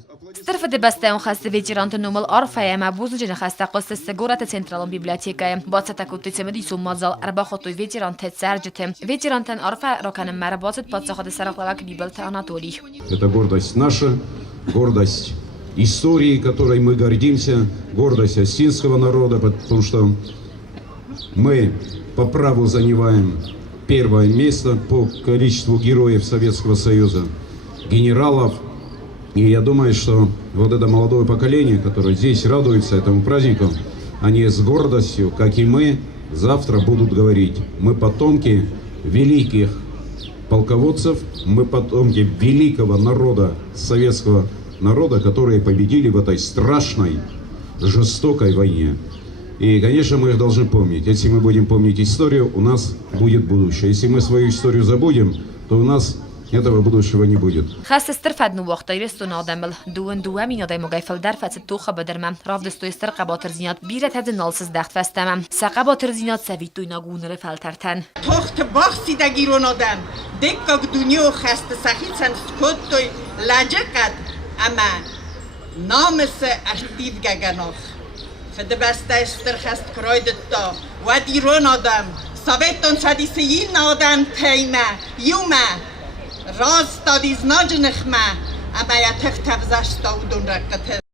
Стыр Фыдыбăстăйон хăсты вăтăранты нумыл раарфăйы Бузныг хăсты кодта ГТРК цînтралон библиотăкăйы бадзахады цăмăдисун мадзăл ӕрбахуыдтой вăтăранты царгăты вăтăрантын раарфă роканын мәрі бацыт паддзахады сăргълăууăг библиотăкăйы Анатолий. Это гордость наша, гордость истории, которой мы гордимся, гордость осетинского народа, потому что мы по праву занимаем первое место по количеству героев Советского Союза, генералов. И я думаю, что вот это молодое поколение, которое здесь радуется этому празднику, они с гордостью, как и мы, завтра будут говорить: мы потомки великих полководцев, мы потомки великого народа, советского народа, которые победили в этой страшной, жестокой войне. И, конечно, мы их должны помнить. Если мы будем помнить историю, у нас будет будущее. Если мы свою историю забудем, то у нас этого будущего не будет. Хăсты Стыр Фыдыбăстăйон уагъд рестун адамыл дуын минодай мугайфыл дәрфәтсі туха бадырмам равдыстой Стыр қабатыр зинат бирет әдін алсыз дәқт фәстәмам сақабатыр зинат сәвит туйна гуныры фәлтәртән. Тохты бақси да гирон адам деккак дүнио хăсты сахицан кодтой ләжәкәд әмә намысы әштив гәгәнох. Фыдыбăстăйон Стыр хăсты кройдытта вәдирон адам Советтон шадисы ин адам тәймә юмә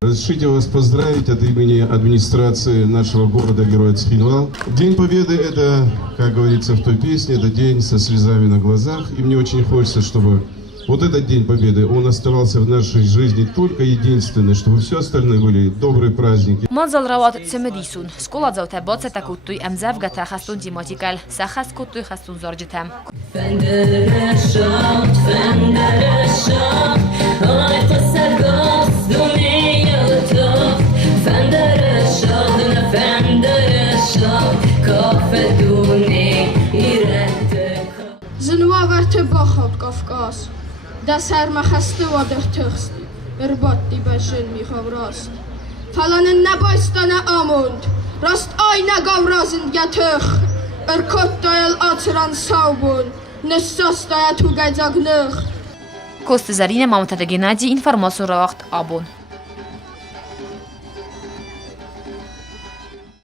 Разрешите вас поздравить от имени администрации нашего города-героя Цхинвал. День Победы — это, как говорится в той песне, это день со слезами на глазах. И мне очень хочется, чтобы вот этот День Победы, он оставался в нашей жизни только единственный, чтобы все остальные были добрые праздники. Мадзăлттă цăмăдисун сколадзăутă бадзахады ГТРК хăстун тематикал сахас кодтой хăстун зоржытам. Զնուավարտը բախատ Կովկաս, դաս հերմախաստը վադրթըխստ, ըրբատի բաշեն միխավրաստ, Ֆալանն նաբայստանա ամոնդ, rast այնա գավրազն գյաթըխ, ըրքոտտայել ացրան սավբոն, նստաստայա թուգայձագնըխ. Կոստը Զարինը Մամթադը Գենադի ինվարմասուն ռավաղդ աբոն.